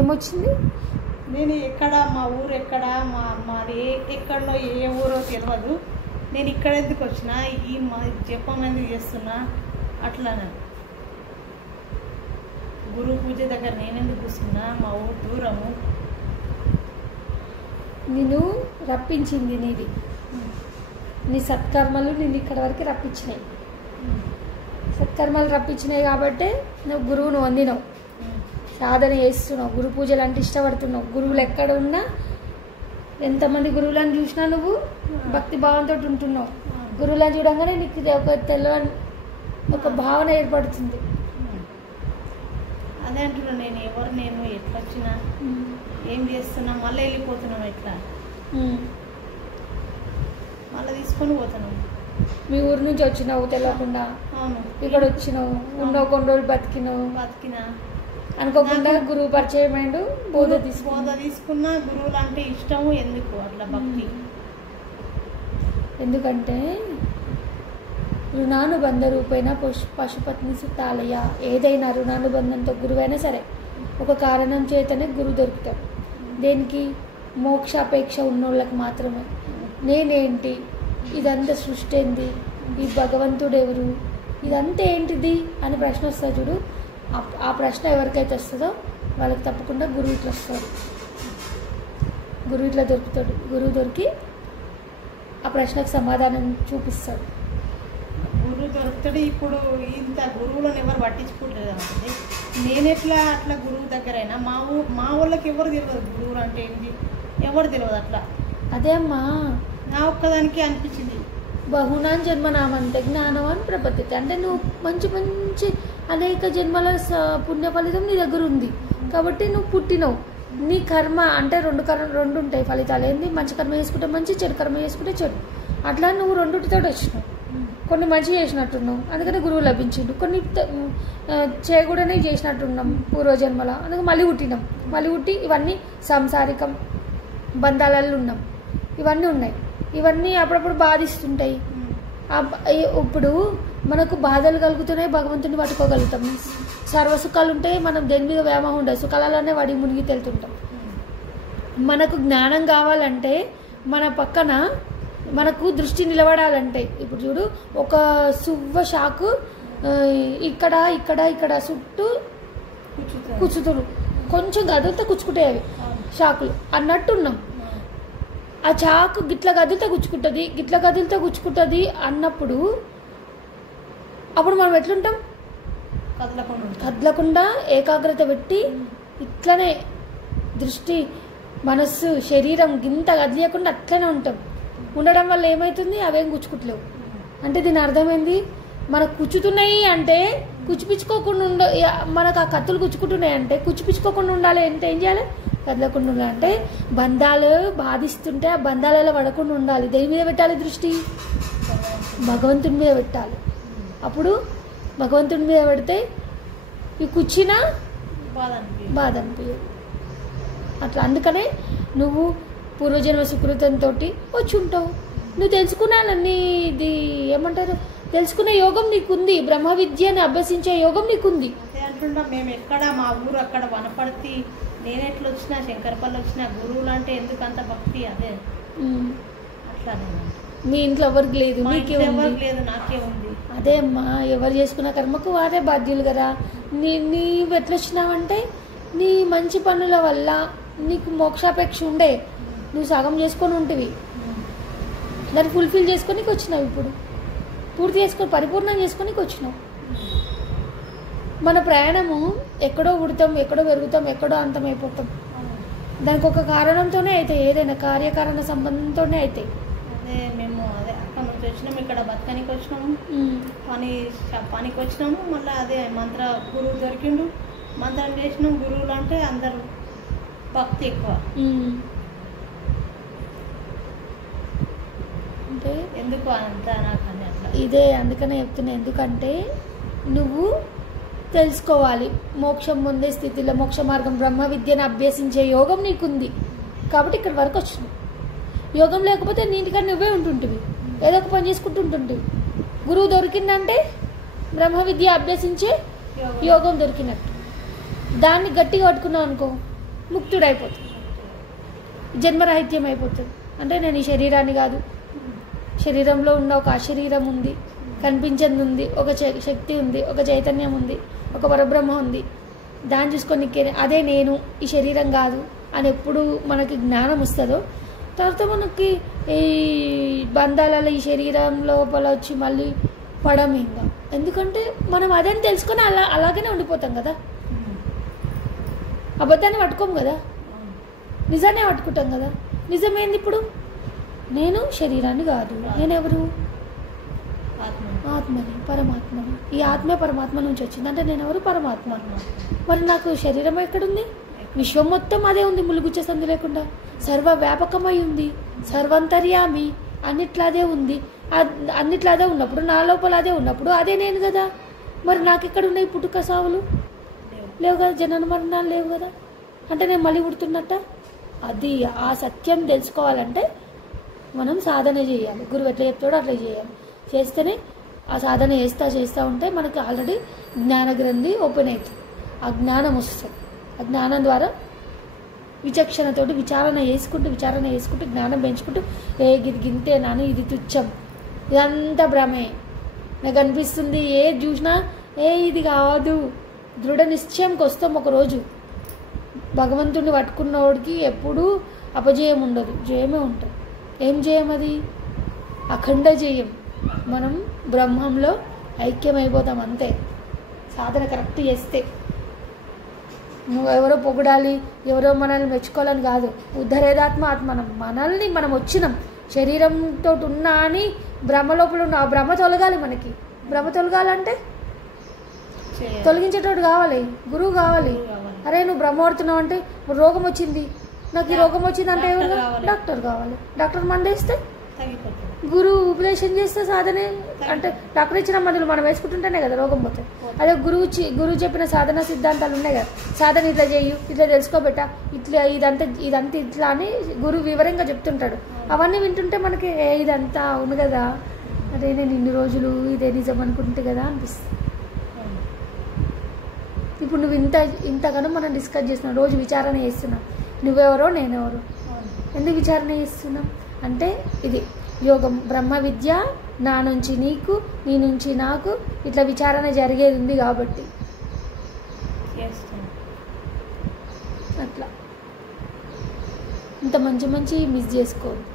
ఏమొచ్చింది? నేను ఎక్కడ, మా ఊరు ఎక్కడ, మాది ఎక్కడో ఏ ఊరో తెలియదు. నేను ఇక్కడ ఎందుకు వచ్చినా, ఈ మా జపం ఎందుకు చేస్తున్నా అట్లానే. గురువు పూజ దగ్గర నేను ఎందుకు కూర్చున్నా, మా ఊరు దూరము. నిన్ను రప్పించింది నీది, నీ సత్కర్మలు నిన్ను ఇక్కడ వరకు రప్పించినాయి. సత్కర్మలు రప్పించినాయి కాబట్టి నువ్వు గురువును వందినావు, సాధన చేస్తున్నావు, గురు పూజలు అంటే ఇష్టపడుతున్నావు. గురువులు ఎక్కడ ఉన్నా, ఎంతమంది గురువులను చూసినా నువ్వు భక్తి భావంతో ఉంటున్నావు. గురువులను చూడంగానే నీకు ఒక తెలవని ఒక భావన ఏర్పడుతుంది. అదే అంటున్నా, నేను ఎవరు, నేను ఎట్లా వచ్చినా, ఏం చేస్తున్నా, మళ్ళీ వెళ్ళిపోతున్నాం. ఎట్లా మళ్ళీ తీసుకొని పోతున్నాం. మీ ఊరు నుంచి వచ్చినావు తెలియకుండా, అవును, ఇక్కడ వచ్చినావు, ఉన్నావు, కొన్ని రోజులు బతికినా అనుకోకుండా గురువు పరిచయం అయిండు, బోధ తీసుకున్నా. గురువులు అంటే ఇష్టము. ఎందుకు అట్లా భక్తి? ఎందుకంటే రుణానుబంధ రూపైన పశుపత్ని సుతాలయ, ఏదైనా రుణానుబంధంతో గురువైనా సరే ఒక కారణం చేతనే గురువు దొరుకుతాడు. దేనికి? మోక్షాపేక్ష ఉన్నోళ్ళకి మాత్రమే. నేనేంటి, ఇదంతా సృష్టి ఏంది, ఈ భగవంతుడు ఎవరు, ఇదంతా ఏంటిది అని ప్రశ్న వస్తుంది చూడు. ఆ ప్రశ్న ఎవరికైతే వస్తుందో వాళ్ళకి తప్పకుండా గురువు ఇట్లా వస్తాడు, గురువు ఇట్లా దొరుకుతాడు. గురువు దొరికి ఆ ప్రశ్నకు సమాధానం చూపిస్తాడు. గురువు దొరుకుతాడు. ఇప్పుడు ఇంత గురువులను ఎవరు పట్టించుకుంటారు అంటే, నేను ఎట్లా అట్లా గురువు దగ్గరైనా మా వాళ్ళకి ఎవరు తెలియదు గురువులు అంటే ఏంటి, ఎవరు తెలియదు. అట్లా అదే అమ్మా, నా ఒక్కదానికి అనిపించింది. బహునాన్ జన్మనామంతే జ్ఞానవాన్ ప్రపత్తి. అంటే నువ్వు మంచి మంచి అనేక జన్మల పుణ్య ఫలితం నీ దగ్గర ఉంది కాబట్టి నువ్వు పుట్టినవు. నీ కర్మ అంటే రెండు ఉంటాయి ఫలితాలు. ఏంది? మంచి కర్మ చేసుకుంటే మంచి, చెడు కర్మ చేసుకుంటే చెడు. అట్లా నువ్వు రెండుటితో వచ్చినావు. కొన్ని మంచి చేసినట్టున్నావు, అందుకని గురువు లభించిండు. కొన్ని చేయకూడనే చేసినట్టున్నాం పూర్వజన్మల, అందుకే మళ్ళీ పుట్టినాం. మళ్ళీ పుట్టి ఇవన్నీ సాంసారికం బంధాలలో ఉన్నాం. ఇవన్నీ ఉన్నాయి. ఇవన్నీ అప్పుడప్పుడు బాధిస్తుంటాయి. ఇప్పుడు మనకు బాధలు కలుగుతున్నాయి, భగవంతుని పట్టుకోగలుగుతాం. సర్వసుఖాలు ఉంటాయి, మనం దేని మీద వ్యామోహం ఉండదు, సుఖాలలోనే వాడి మునిగి తెలుతుంటాం. మనకు జ్ఞానం కావాలంటే మన పక్కన మనకు దృష్టి నిలబడాలంటే, ఇప్పుడు చూడు, ఒక సువ్వ షాకు ఇక్కడ ఇక్కడ ఇక్కడ చుట్టూ కుచ్చుతురు, కొంచెం గదులతో కుచ్చుకుంటాయి అవి షాకులు అన్నట్టున్నాం. ఆ చాకు గిట్ల గదులతో గుచ్చుకుంటుంది, గిట్ల గదులతో గుచ్చుకుంటుంది అన్నప్పుడు అప్పుడు మనం ఎట్లుంటాం? కదలకుండా ఏకాగ్రత పెట్టి ఇట్లనే దృష్టి, మనస్సు, శరీరం గింత కదిలేయకుండా అట్లనే ఉంటాం. ఉండడం వల్ల ఏమవుతుంది? అవేం గుచ్చుకుంటలేవు. అంటే దీని అర్థమైంది, మనకు కుచ్చుతున్నాయి అంటే కుచ్చిపించుకోకుండా మనకు ఆ కత్తులు గుచ్చుకుంటున్నాయి అంటే కుచ్చిపించుకోకుండా ఉండాలి అంటే ఏం చేయాలి? కదలకుండా ఉండాలంటే బంధాలు బాధిస్తుంటే ఆ బంధాలలో పడకుండా ఉండాలి. దేని మీద పెట్టాలి దృష్టి? భగవంతుని మీద పెట్టాలి. అప్పుడు భగవంతుని మీద పెడితే ఈ కూర్చున్నా బాధ అనిపించదు. అట్లా అందుకనే నువ్వు పూర్వజన్మ సుకృతంతో వచ్చి ఉంటావు. నువ్వు తెలుసుకున్నానని ఇది ఏమంటారు, తెలుసుకునే యోగం నీకుంది. బ్రహ్మ విద్యని అభ్యసించే యోగం నీకుంది. అదే అంటున్నా, మేము ఎక్కడ, మా ఊరు అక్కడ వనపర్తి. నేను ఎట్లా వచ్చినా, శంకరపల్లి వచ్చినా, గురువులు అంటే ఎందుకు అంత భక్తి? అదే అట్లానే. మీ ఇంట్లో ఎవరికి లేదు, నీకే లేదు, నాకే ఉంది. అదే అమ్మా, ఎవరు చేసుకున్న కర్మకు వారే బాధ్యులు కదా. నీవు ఎట్లా వచ్చినావంటే నీ మంచి పనుల వల్ల నీకు మోక్షాపేక్ష ఉండే, నువ్వు సగం చేసుకొని ఉంటివి, దాన్ని ఫుల్ఫిల్ చేసుకొనికి వచ్చినావు. ఇప్పుడు పూర్తి చేసుకొని పరిపూర్ణం చేసుకొనికి వచ్చినావు. మన ప్రయాణము ఎక్కడో పుడతాం, ఎక్కడో పెరుగుతాం, ఎక్కడో అంతమైపోతాం. దానికి ఒక కారణంతోనే అవుతాయి. ఏదైనా కార్యకారణ సంబంధంతోనే అవుతాయి. అదే మేము అదే అక్కడ నుంచి వచ్చినాము, ఇక్కడ బతకనికి వచ్చినాము, పనికి వచ్చినాము. మళ్ళీ అదే మంత్ర గురువు దొరికిండు, మంత్రం చేసినాం. గురువులు అంటే అందరు భక్తి ఎక్కువ. అంటే ఎందుకు అంత నాకు అని అట్లా ఇదే అందుకనే చెప్తున్నా. ఎందుకంటే నువ్వు తెలుసుకోవాలి, మోక్షం పొందే స్థితిలో మోక్ష మార్గం బ్రహ్మ విద్యను అభ్యసించే యోగం నీకుంది కాబట్టి ఇక్కడి వరకు వచ్చినావు. యోగం లేకపోతే నీటిగా నువ్వే ఉంటుంటివి, ఏదో ఒక పని చేసుకుంటూ ఉంటుంటివి. గురువు దొరికిందంటే బ్రహ్మ విద్య అభ్యసించే యోగం దొరికినట్టు. దాన్ని గట్టిగా పట్టుకున్నావు అనుకో, ముక్తుడైపోతుంది, జన్మరాహిత్యం అయిపోతుంది. అంటే నేను ఈ శరీరాన్ని కాదు, శరీరంలో ఉన్న ఒక అశరీరం ఉంది, కనిపించింది ఉంది, ఒక శక్తి ఉంది, ఒక చైతన్యం ఉంది, ఒక పరబ్రహ్మ ఉంది, దాన్ని చూసుకొని అదే నేను, ఈ శరీరం కాదు అని ఎప్పుడు మనకి జ్ఞానం వస్తుందో తర్వాత మనకి ఈ బంధాలలో ఈ శరీరం లోపల వచ్చి మళ్ళీ పడం ఇంకా. ఎందుకంటే మనం అదని తెలుసుకొని అలాగనే ఉండిపోతాం కదా. అబద్ధాన్ని పట్టుకోం కదా, నిజాన్ని పట్టుకుంటాం కదా. నిజమేంది ఇప్పుడు? నేను శరీరాన్ని కాదు, నేనెవరు? ఆత్మని, పరమాత్మని. ఈ ఆత్మే పరమాత్మ నుంచి వచ్చింది అంటే నేనెవరు? పరమాత్మ. మరి నాకు శరీరం ఎక్కడుంది? విశ్వం మొత్తం అదే ఉంది, ములుగుచ్చే సందు లేకుండా. సర్వవ్యాపకమై ఉంది, సర్వంతర్యామి, అన్నిట్లా అదే ఉంది. అన్నిట్లా అదే ఉన్నప్పుడు, నా లోపల అదే ఉన్నప్పుడు అదే నేను కదా. మరి నాకు ఎక్కడ ఉన్నాయి పుట్టుక సావులు? లేవు కదా, జనన మరణాలు లేవు కదా. అంటే నేను మళ్ళీ పుడుతున్నట్ట? అది ఆ సత్యం తెలుసుకోవాలంటే మనం సాధన చేయాలి. గురువు ఎట్లా చెప్తాడో అట్లా చేయాలి. చేస్తేనే ఆ సాధన చేస్తూ ఉంటే మనకి ఆల్రెడీ జ్ఞాన గ్రంథి ఓపెన్ అవుతుంది, ఆ జ్ఞానం వస్తుంది. ఆ జ్ఞానం ద్వారా విచక్షణతోటి విచారణ చేసుకుంటూ జ్ఞానం పెంచుకుంటూ ఇది గింతే నాను, ఇది తుచ్చం, ఇదంతా భ్రమే, నాకు అనిపిస్తుంది, ఏది చూసినా ఇది కాదు. దృఢ నిశ్చయంకి వస్తాం ఒకరోజు. భగవంతుడిని పట్టుకున్నవాడికి ఎప్పుడూ అపజయం ఉండదు, జయమే ఉంటుంది. ఏం జయం అది? అఖండ జయం. మనం బ్రహ్మంలో ఐక్యమైపోతాం అంతే, సాధన కరెక్ట్ చేస్తే. నువ్వు ఎవరో పొగడాలి, ఎవరో మనల్ని మెచ్చుకోవాలని కాదు. ఉద్ధరేదాత్మ ఆత్మనం. మనల్ని మనం వచ్చినాం, శరీరంతో ఉన్నా అని భ్రమ లోపల ఉన్న ఆ భ్రమ తొలగాలి. మనకి భ్రమ తొలగాలంటే తొలగించేటోడు కావాలి, గురువు కావాలి. అరే నువ్వు భ్రమ పడుతున్నావు అంటే రోగం వచ్చింది, నాకు ఈ రోగం వచ్చింది అంటే ఎవరు? డాక్టర్ కావాలి. డాక్టర్ మందేస్తే, గురువు ఉపదేశం చేస్తే సాధనే. అంటే డాక్టర్ ఇచ్చిన మందులు మనం వేసుకుంటుంటేనే కదా రోగం పోతాయి. అదే గురువు చెప్పిన సాధన సిద్ధాంతాలు ఉన్నాయి కదా, సాధన ఇట్లా చేయు, ఇట్లా తెలుసుకోబెట్ట, ఇట్లా ఇదంతా ఇట్లా అని గురువు వివరంగా చెప్తుంటాడు. అవన్నీ వింటుంటే మనకి ఇదంతా అవును కదా, అదే నేను ఇన్ని రోజులు ఇదే నిజం అనుకుంటే కదా అనిపిస్తుంది. ఇప్పుడు నువ్వు ఇంతగానో మనం డిస్కస్ చేస్తున్నావు, రోజు విచారణ చేస్తున్నావు. నువ్వెవరో నేనెవరో. ఎందుకు విచారణ చేస్తున్నాం అంటే ఇది యోగం, బ్రహ్మ విద్య, నా నుంచి నీకు, నీ నుంచి నాకు, ఇట్లా విచారణ జరిగేది ఉంది కాబట్టి అట్లా ఇంత మంచి మిస్ చేసుకోవద్దు.